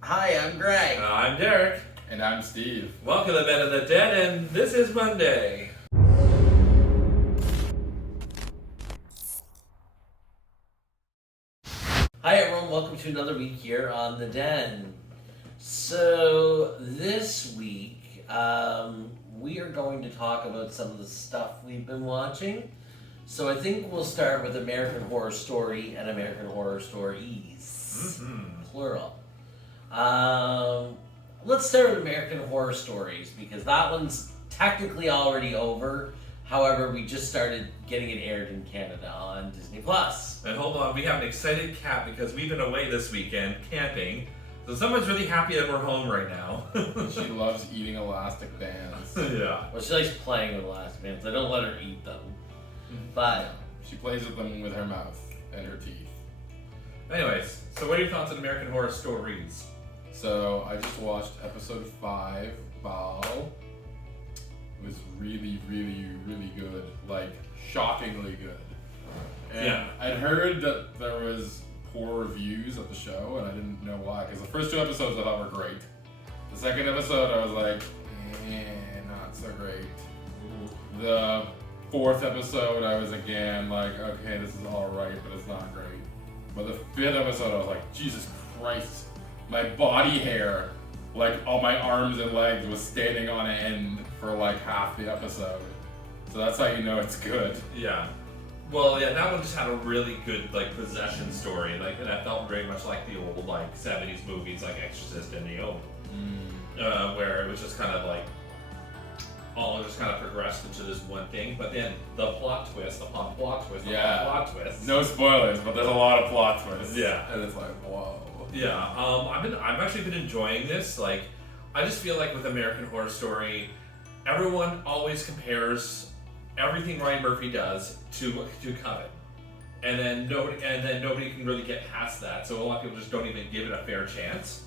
Hi, I'm Greg. I'm Derek. And I'm Steve. Welcome to Men of the Dead, and this is Monday. Hi, everyone. Welcome to another week here on The Den. So, this week, we are going to talk about some of the stuff we've been watching. So, I think we'll start with American Horror Story and American Horror Stories. Plural. Let's start with American Horror Stories because that one's technically already over. However, we just started getting it aired in Canada on Disney+. And hold on, we have an excited cat because we've been away this weekend camping. So someone's really happy that we're home right now. She loves eating elastic bands. Yeah. Well, she likes playing with elastic bands. I don't let her eat them. But She plays with them with her mouth and her teeth. Anyways, so what are your thoughts on American Horror Stories? So I just watched episode 5, Bao. It was really, really, really good. Like, shockingly good. And Yeah. I'd heard that there was poor reviews of the show, and I didn't know why. Because the first 2 episodes I thought were great. The second episode I was like, not so great. The 4th episode I was again like, okay, this is alright, but it's not great. But the 5th episode I was like, Jesus Christ. My body hair, like all my arms and legs, was standing on end for like half the episode. So that's how you know it's good. Yeah. Well, yeah, that one just had a really good, like, possession story. Like, and that felt very much like the old, like, 70s movies, like Exorcist and The Omen. Where it was just kind of like, all just kind of progressed into this one thing, but then the plot twist upon plot twist upon plot twist. No spoilers, but there's a lot of plot twists. Yeah. And it's like, whoa. Yeah, I've actually been enjoying this. Like, I just feel like with American Horror Story, everyone always compares everything Ryan Murphy does to Coven, and then nobody can really get past that. So a lot of people just don't even give it a fair chance.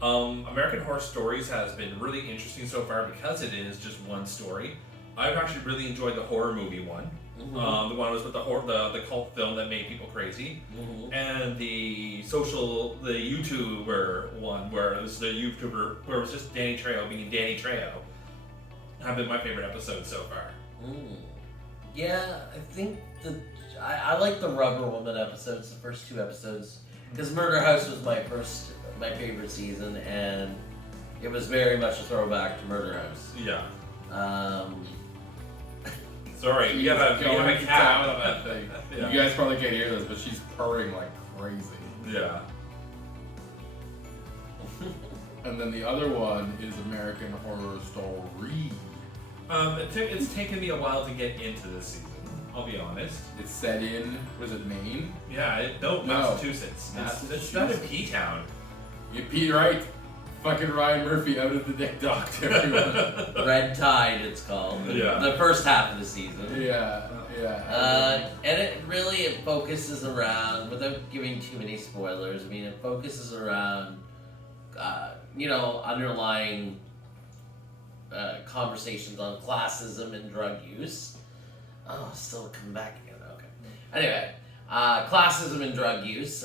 American Horror Stories has been really interesting so far because it is just one story. I've actually really enjoyed the horror movie one. The one was with the cult film that made people crazy, and the YouTuber one where it was where it was just Danny Trejo being Danny Trejo. Have been my favorite episodes so far. yeah, I think I like the Rubber Woman episodes, the first 2 episodes, because Murder House was my favorite season, and it was very much a throwback to Murder House. Yeah. Sorry, you have a cat. on that thing. Yeah. You guys probably can't hear this, but she's purring like crazy. Yeah. And then the other one is American Horror Story. It's taken me a while to get into this season. I'll be honest. It's set in, was it Maine? Yeah. Massachusetts. Massachusetts. It's not in P-Town. You Pete right. Fucking Ryan Murphy out of the dick doctor. Red Tide, it's called. Yeah. The first half of the season. Yeah. And it focuses around, without giving too many spoilers, I mean, it focuses around, underlying conversations on classism and drug use. Oh, still come back again, okay. Anyway, classism and drug use.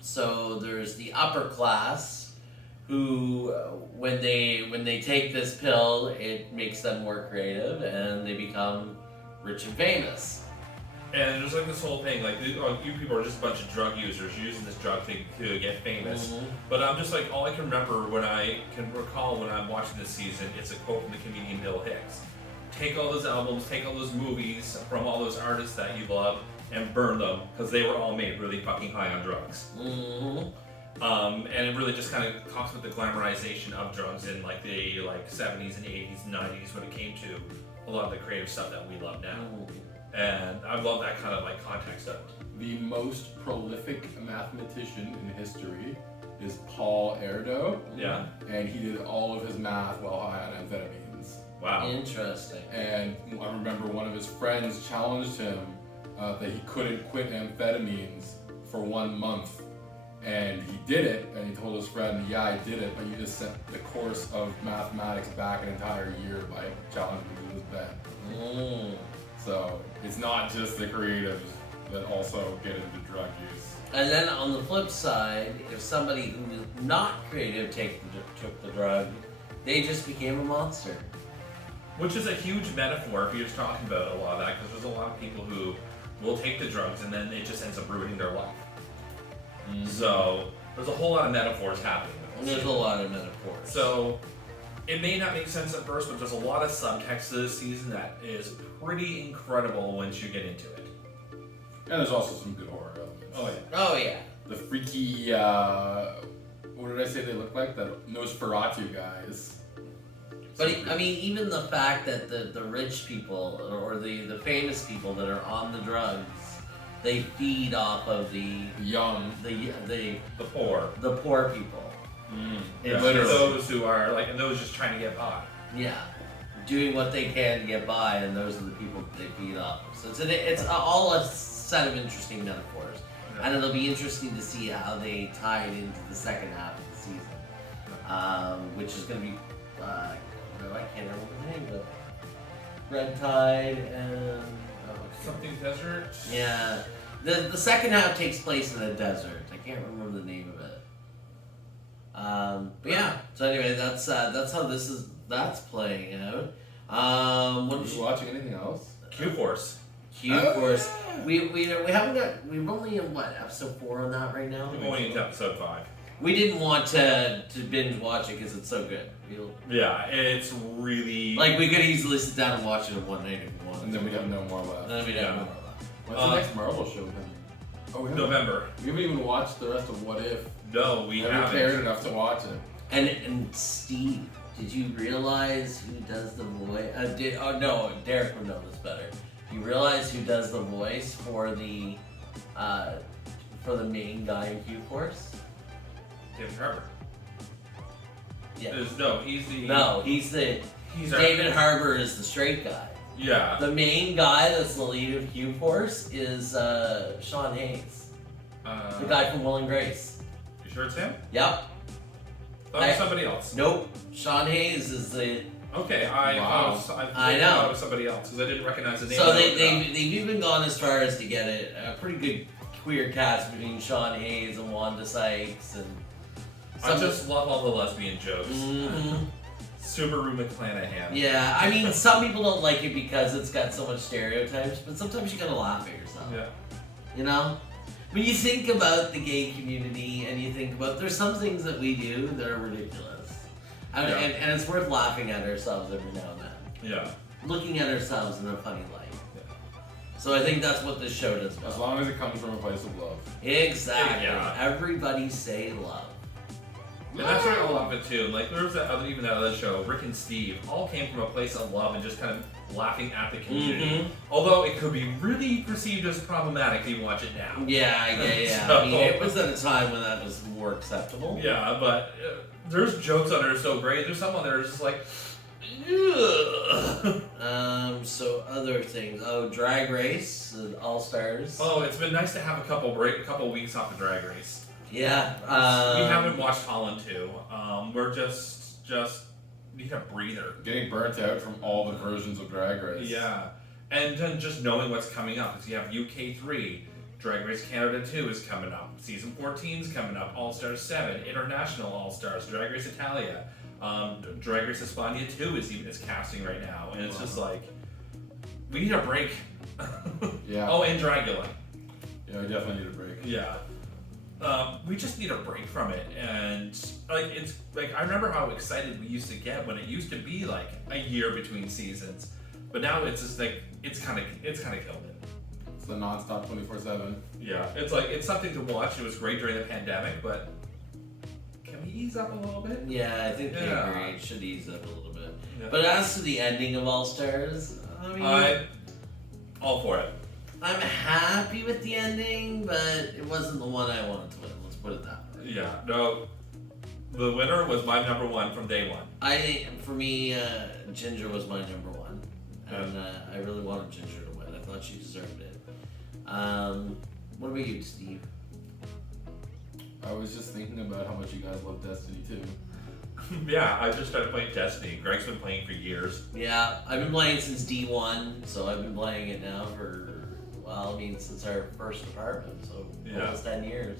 So there's the upper class who, when they take this pill, it makes them more creative and they become rich and famous. And there's like this whole thing, like you people are just a bunch of drug users using this drug to get famous. But I'm just like, all I can remember when I'm watching this season, it's a quote from the comedian Bill Hicks. Take all those albums, take all those movies from all those artists that you love and burn them because they were all made really fucking high on drugs. And it really just kind of talks about the glamorization of drugs in like the 70s and 80s and 90s when it came to a lot of the creative stuff that we love now. And I love that kind of like context of it. The most prolific mathematician in history is Paul Erdo. Yeah. And he did all of his math while high on amphetamines. Wow. Interesting. And I remember one of his friends challenged him that he couldn't quit amphetamines for 1 month. And he did it, and he told his friend, yeah, I did it, but you just set the course of mathematics back an entire year by challenging me to his bed. So it's not just the creatives that also get into drug use. And then on the flip side, if somebody who was not creative took the drug, they just became a monster. Which is a huge metaphor if you're just talking about a lot of that, because there's a lot of people who will take the drugs and then it just ends up ruining their life. Mm-hmm. So there's a whole lot of metaphors happening. There's a lot of metaphors. So it may not make sense at first, but there's a lot of subtext to this season that is pretty incredible once you get into it. And there's also some good horror elements. Oh yeah. Oh yeah. The freaky, what did I say they look like? The Nosferatu guys. But I mean, even the fact that the rich people or the famous people that are on the drugs, they feed off of the Young. the poor. the poor people. Yeah, Literally. those who are like, and those just trying to get by. Yeah, doing what they can to get by, and those are the people that they feed off of. So it's all a set of interesting metaphors, and it'll be interesting to see how they tie it into the second half of the season, which is going to be. I can't remember the name, but Red Tide and Something desert. yeah, the second half takes place in a desert. I can't remember the name of it. But yeah. So anyway, that's how that's playing out. What Are did you you watching anything else? Q-Force. Q-Force? We haven't got. We're only in what, episode 4 on that right now. We're going into episode 5. We didn't want to binge watch it because it's so good. Yeah, it's really Like we could easily sit down and watch it in one night if we wanted. And then we'd have no more left. And then we'd Yeah. have more left. What's the next Marvel show then? Oh, we haven't, November. we haven't even watched the rest of What If. No, we Haven't cared haven't. enough to watch it. And Steve, did you realize who does the voice? No, Derek would know this better. You realize who does the voice for the main guy in Q-Force? David Harbour. Yeah. He's our- David Harbour is the straight guy. Yeah. The main guy that's the lead of Q-Force is Sean Hayes, the guy from Will and Grace. You sure it's him? Yep. Thought it was somebody else. Nope. Sean Hayes is the. Okay, Wow. I I thought know. it was somebody else because I didn't recognize the name. So of they've the even gone as far as to get a pretty good queer cast between Sean Hayes and Wanda Sykes and. I just love all the lesbian jokes. Mhm. Subaru McClanahan. Yeah, I mean, some people don't like it because it's got so much stereotypes, but sometimes you gotta laugh at yourself. Yeah. You know? When you think about the gay community and you think about, there's some things that we do that are ridiculous. I mean, Yeah. and it's worth laughing at ourselves every now and then. Yeah. Looking at ourselves in a funny light. Yeah. So I think that's what this show does As well. long as it comes from a place of love. Exactly. Yeah. Everybody say love. And that's why I love it too. Like there was that other show, Rick and Steve, all came from a place of love and just kind of laughing at the community. Mhm. Although it could be really perceived as problematic if you watch it now. Yeah. So- I mean, it was at a time when that was more acceptable. Yeah, but there's jokes on there so great. There's some on there that's just like, ugh. So other things. Oh, Drag Race, All Stars. Oh, it's been nice to have a couple weeks off of Drag Race. Yeah. We haven't watched Holland 2. We're just need a breather. Getting burnt out from all the versions of Drag Race. Yeah, and then just knowing what's coming up, because you have UK 3, Drag Race Canada 2 is coming up, Season 14 is coming up, All Stars 7, International All Stars, Drag Race Italia, Drag Race España 2 is casting right now, and it's just like, we need a break. Yeah. Oh, and Dragula. Yeah, we definitely need a break. Yeah. We just need a break from it, and it's like I remember how excited we used to get when it used to be like a year between seasons, but now it's just like it's kind of killed it. It's the non-stop 24/7. Yeah, it's something to watch. It was great during the pandemic, but can we ease up a little bit? Yeah, I think they Yeah. agree. It should ease up a little bit. Yeah. But as to the ending of All Stars, I mean, I'm all for it. I'm happy with the ending, but it wasn't the one I wanted to win. Let's put it that way. Yeah, no, the winner was my number one from day one. I think for me, Ginger was my number one, and I really wanted Ginger to win. I thought she deserved it. What about you, Steve? I was just thinking about how much you guys love Destiny too. Yeah, I just started playing Destiny. Greg's been playing for years. Yeah, I've been playing since D1, so I've been playing it now for Well, I mean, since our first apartment, so Yeah. almost 10 years.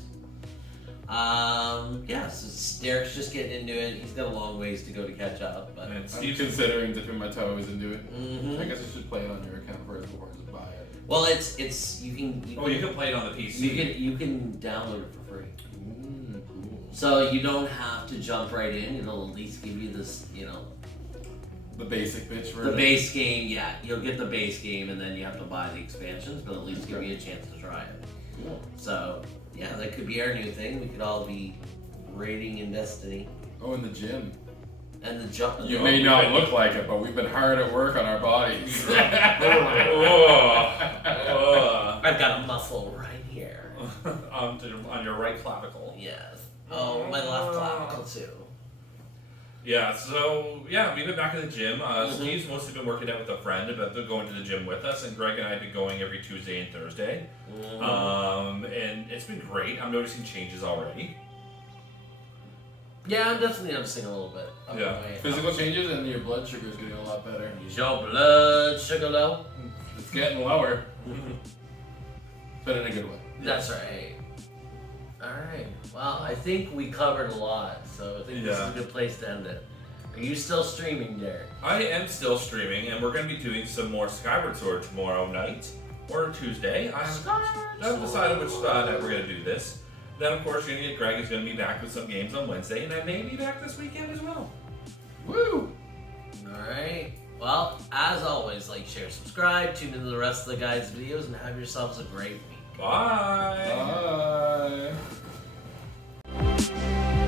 Yeah, so Derek's just getting into it. He's got a long ways to go to catch up, but And I'm Steve's considering dipping my toes into it. Mhm. I guess I should play it on your account first before I just buy it. well, it's you can play it on the PC. you can download it for free. Cool. So you don't have to jump right in. It'll at least give you this, The basic bitch the version. base game. Yeah, you'll get the base game, and then you have to buy the expansions, but at least give you a chance to try it. Cool. So yeah, that could be our new thing. We could all be raiding in Destiny, Oh, in the gym. and the jump. You may not look like it, but we've been hard at work on our bodies. I've got a muscle right here. on your right clavicle. Yes. Oh, my left clavicle too. Yeah, so we've been back in the gym. Steve's mostly been working out with a friend, but they're going to the gym with us, and Greg and I have been going every Tuesday and Thursday. And it's been great. I'm noticing changes already. Yeah, I'm definitely noticing a little bit. Of Yeah. my- Physical changes and your blood sugar is getting a lot better. Is your blood sugar low? It's getting lower, but in a good way. That's right. Alright. Well, I think we covered a lot, so I think this is Yeah. a good place to end it. Are you still streaming, Derek? I am still streaming, and we're going to be doing some more Skyward Sword tomorrow night or Tuesday. I haven't decided which night we're going to do this. Then, of course, Greg is going to be back with some games on Wednesday, and I may be back this weekend as well. Woo! Alright. Well, as always, like, share, subscribe, tune into the rest of the guys' videos, and have yourselves a great week. Bye! Bye.